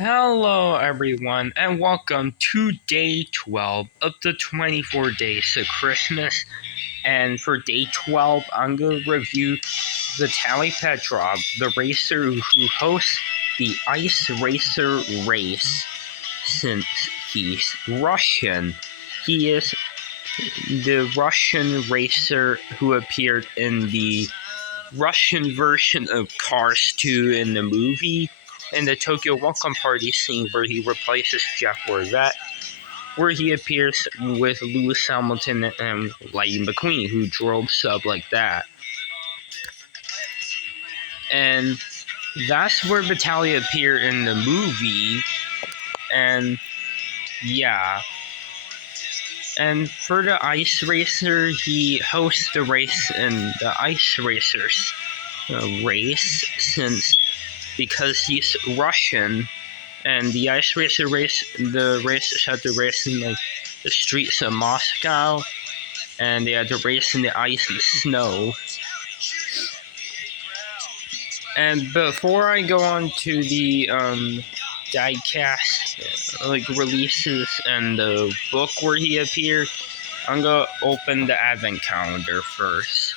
Hello everyone and welcome to day 12 of the 24 days of Christmas. And for day 12 I'm going to review Vitaly Petrov, the racer who hosts the ice racer race. Since he's Russian, he is the Russian racer who appeared in the Russian version of Cars 2 in the movie, in the Tokyo Welcome Party scene where he replaces Jeff Gorvette, where he appears with Lewis Hamilton and Lightning McQueen, who drove sub like that. And that's where Vitaly appeared in the movie, and yeah. And for the Ice Racer, he hosts the race in the Ice Racers race, because he's Russian, and the ice racer race, the racers had to race in like the streets of Moscow, and they had to race in the ice and snow. And before I go on to the diecast releases and the book where he appeared, I'm gonna open the advent calendar first,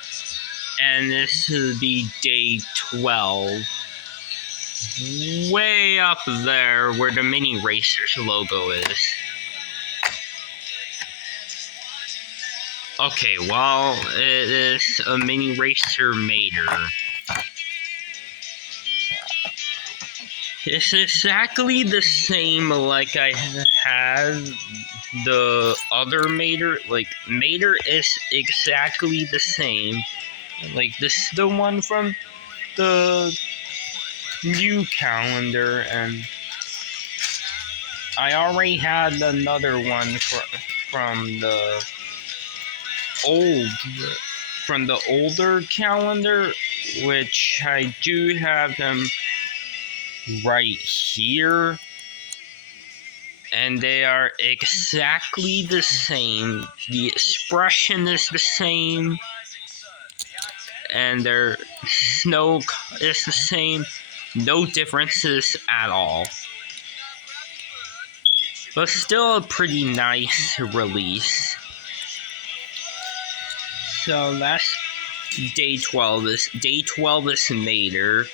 and this is the day 12. Way up there where the Mini Racers logo is. Okay, well, it is a Mini Racer Mater. It's exactly the same like I had the other Mater. Like, Mater is exactly the same. Like, this is the one from the new calendar, and I already had another one from the older calendar, which I do have them right here, and they are exactly the same. The expression is the same, and their snow is the same. No differences at all. But still a pretty nice release. So that's day 12. Day 12 is later.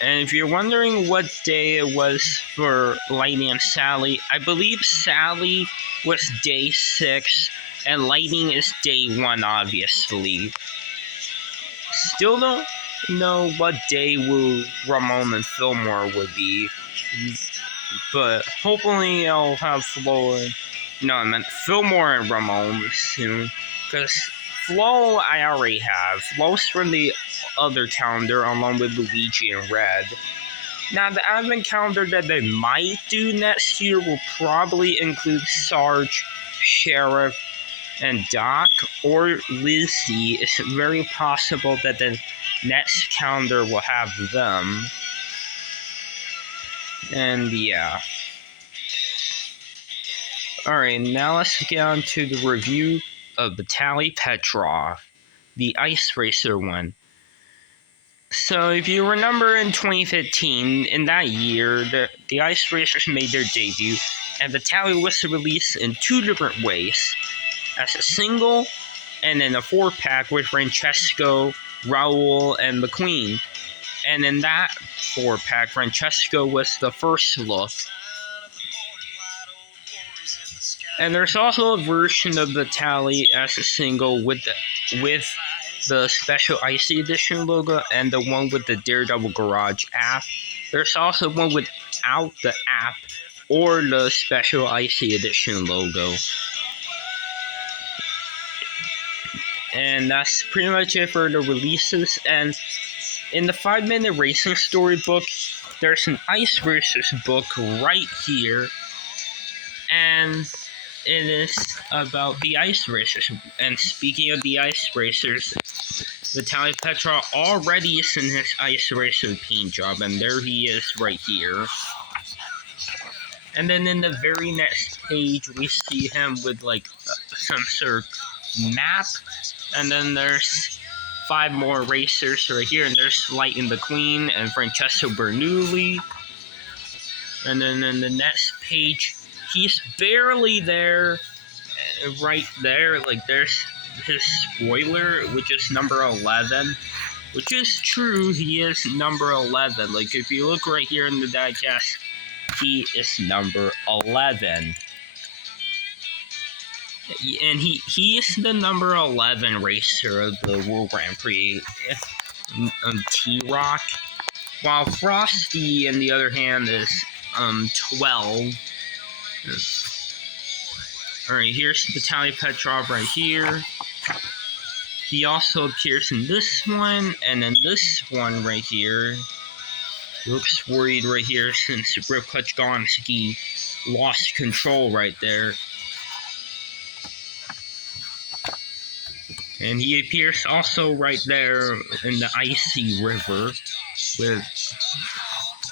And if you're wondering what day it was for Lightning and Sally, I believe Sally was day 6 and Lightning is day 1, obviously. Still don't know what day Ramon and Fillmore would be, but hopefully I'll have Flo and Fillmore and Ramon soon, because Flo I already have. Flo's from the other calendar along with Luigi and Red. Now the advent calendar that they might do next year will probably include Sarge, Sheriff, and Doc, or Lizzie. It's very possible that the next calendar will have them. And yeah. Alright, now let's get on to the review of Vitaly Petrov, the Ice Racer one. So if you remember in 2015, in that year, the Ice Racers made their debut, and Vitaly was released in 2 different ways. As a single, and then a 4-pack with Francesco, Raul, and McQueen. And in that 4-pack, Francesco was the first look. And there's also a version of Vitaly as a single with the special Icy Edition logo and the one with the Daredevil Garage app. There's also one without the app or the special Icy Edition logo. And that's pretty much it for the releases. And in the 5-minute racing storybook, there's an Ice Racers book right here, and it is about the Ice Racers. And speaking of the Ice Racers, Vitaly Petrov already is in his Ice Racer paint job, and there he is right here. And then in the very next page, we see him with like some sort of map, and then there's 5 more racers right here, and there's Lightning McQueen and Francesco Bernoulli. And then in the next page, he's barely there, right there. Like there's his spoiler, which is number 11, which is true. He is number 11. Like if you look right here in the diecast, he is number 11. And he is the number 11 racer of the World Grand Prix, T-Rock. While Frosty, on the other hand, is 12. Alright, here's Vitaly Petrov right here. He also appears in this one, and then this one right here. Looks worried right here since Ripclutch Gonski lost control right there. And he appears also right there in the icy river with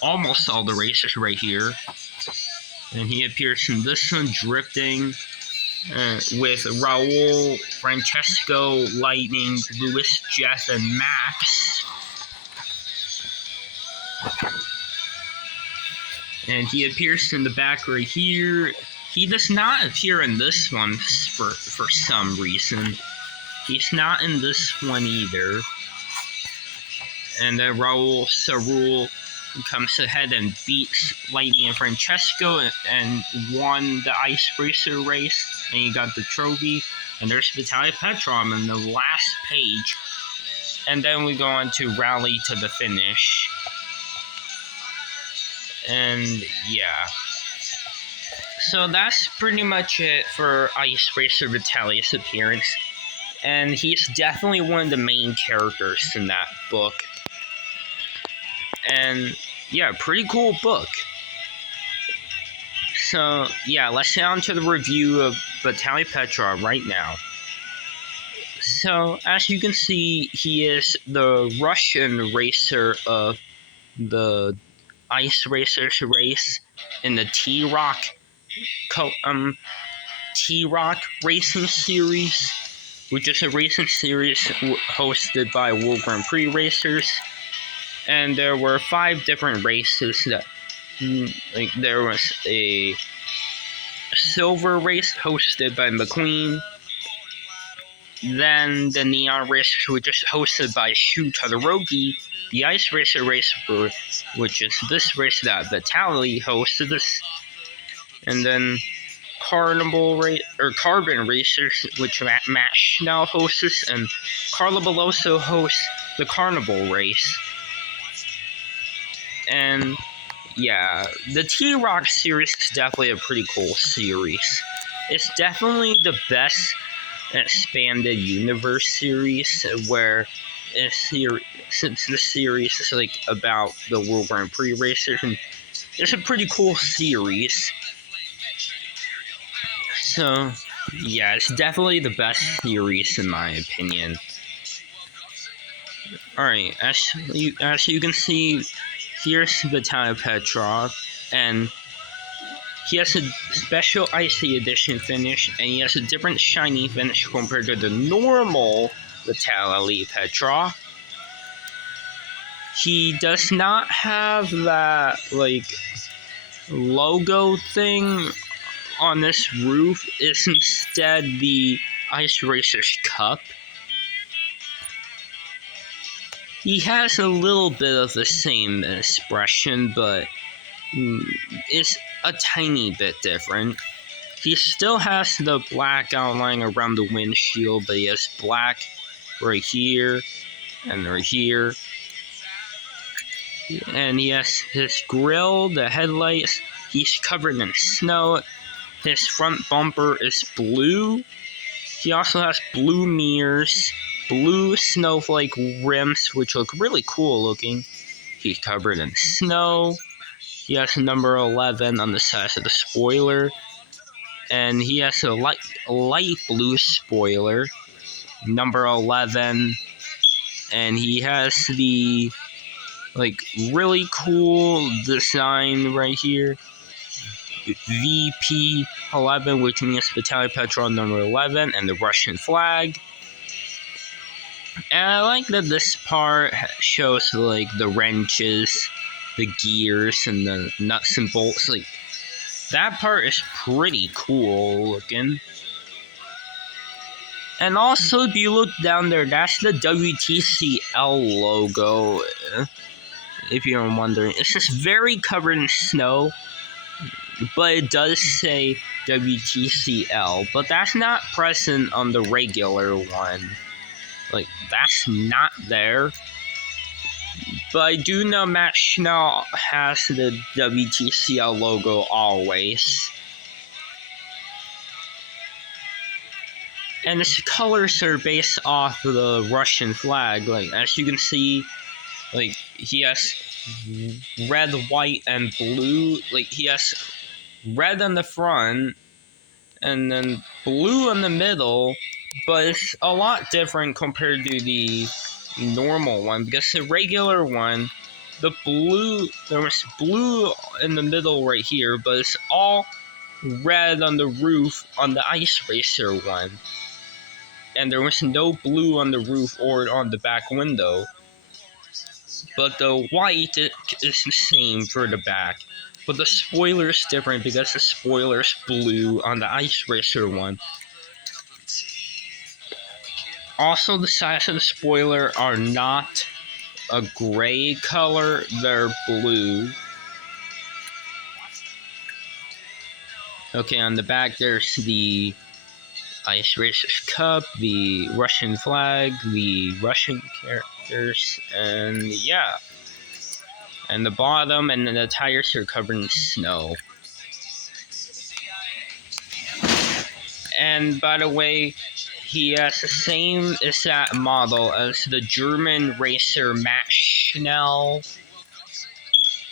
almost all the racers right here. And he appears in this one drifting with Raul, Francesco, Lightning, Lewis, Jeff, and Max. And he appears in the back right here. He does not appear in this one for some reason. He's not in this one either. And then Raul Sarul comes ahead and beats Lightning and Francesco and won the Ice Racer race. And he got the trophy. And there's Vitaly Petrov in the last page. And then we go on to Rally to the Finish. And yeah. So that's pretty much it for Ice Racer Vitaly's appearance. And he's definitely one of the main characters in that book. And yeah, pretty cool book. So yeah, let's get on to the review of Vitaly Petrov right now. So as you can see, he is the Russian racer of the Ice Racers race in the T-Rock racing series, which is a racing series hosted by World Grand Prix racers. And there were 5 different races that, like, there was a silver race hosted by McQueen. Then the Neon race, which is hosted by Shu Todoroki. The Ice Racer race, which is this race that Vitaly hosted this. And then Carbon Racers, which Matt Schnell hosts, and Carla Beloso hosts the Carnival race. And yeah, the T-Rock series is definitely a pretty cool series. It's definitely the best expanded universe series, where since the series is like about the World Grand Prix racers, and it's a pretty cool series. So yeah, it's definitely the best series in my opinion. Alright, as you can see, here's Vitaly Petrov, and he has a special Icy Edition finish, and he has a different shiny finish compared to the normal Vitaly Petrov. He does not have that, like, logo thing on this roof. It's instead the Ice Racers Cup. He has a little bit of the same expression, but it's a tiny bit different. He still has the black outline around the windshield, but he has black right here and right here. And he has his grill, the headlights. He's covered in snow. His front bumper is blue. He also has blue mirrors, blue snowflake rims, which look really cool looking. He's covered in snow. He has number 11 on the side of the spoiler. And he has a light blue spoiler, number 11. And he has the, like, really cool design right here. VP11, which means Vitaly Petrov number 11, and the Russian flag. And I like that this part shows, like, the wrenches, the gears and the nuts and bolts. Like, that part is pretty cool looking. And also, if you look down there, that's the WTCL logo. If you're wondering, it's just very covered in snow, but it does say WTCL. But that's not present on the regular one. Like, that's not there. But I do know Matt Schnell has the WTCL logo always. And its colors are based off of the Russian flag. Like, as you can see, like, he has red, white, and blue. Like, he has red on the front, and then blue in the middle. But it's a lot different compared to the normal one, because the regular one, the blue, there was blue in the middle right here, but it's all red on the roof on the Ice Racer one. And there was no blue on the roof or on the back window. But the white is the same for the back. But the spoiler is different because the spoiler is blue on the Ice Racer one. Also, the sides of the spoiler are not a gray color, they're blue. Okay, on the back there's the Ice Racer's cup, the Russian flag, the Russian characters, and yeah. And the bottom and then the tires are covered in snow. And by the way, he has the same exact model as the German racer Matt Schnell.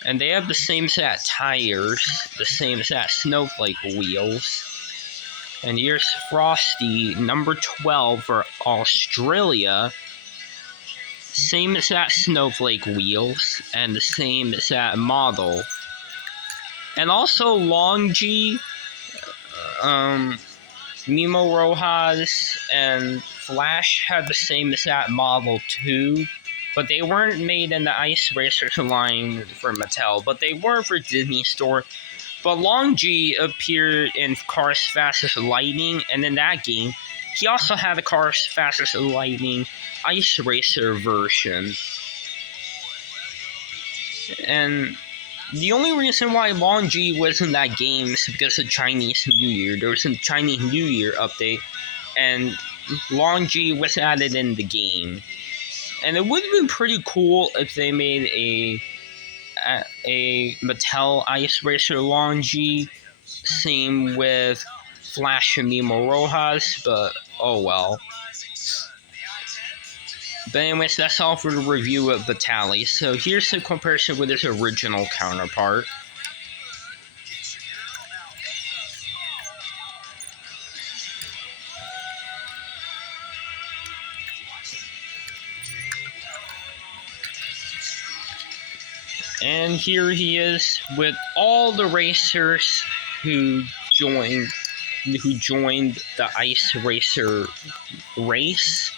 And they have the same exact tires, the same exact snowflake wheels. And here's Frosty, number 12 for Australia. Same exact snowflake wheels and the same exact model. And also Longy, Mimo Rojas, and Flash had the same exact model too, but they weren't made in the Ice Racers line for Mattel, but they were for Disney Store. But Longy appeared in Cars Fastest Lightning, and in that game, he also had the Cars Fastest Lightning Ice Racer version. And the only reason why Longy was in that game is because of Chinese New Year. There was a Chinese New Year update, and Longy was added in the game. And it would have been pretty cool if they made a Mattel Ice Racer Longy. Same with Flash and Mimo Rojas, but oh well. But anyways, that's all for the review of Vitaly. So here's a comparison with his original counterpart. And here he is with all the racers who joined the Ice Racer race.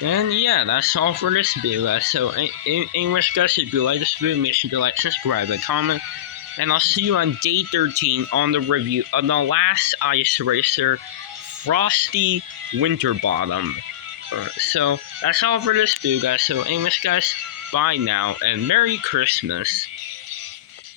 And yeah, that's all for this video, guys. So, anyways, guys, if you like this video, make sure to like, subscribe, and comment. And I'll see you on day 13 on the review of the last Ice Racer, Frosty Winterbottom. So, that's all for this video, guys. So, anyways, guys, bye now, and Merry Christmas.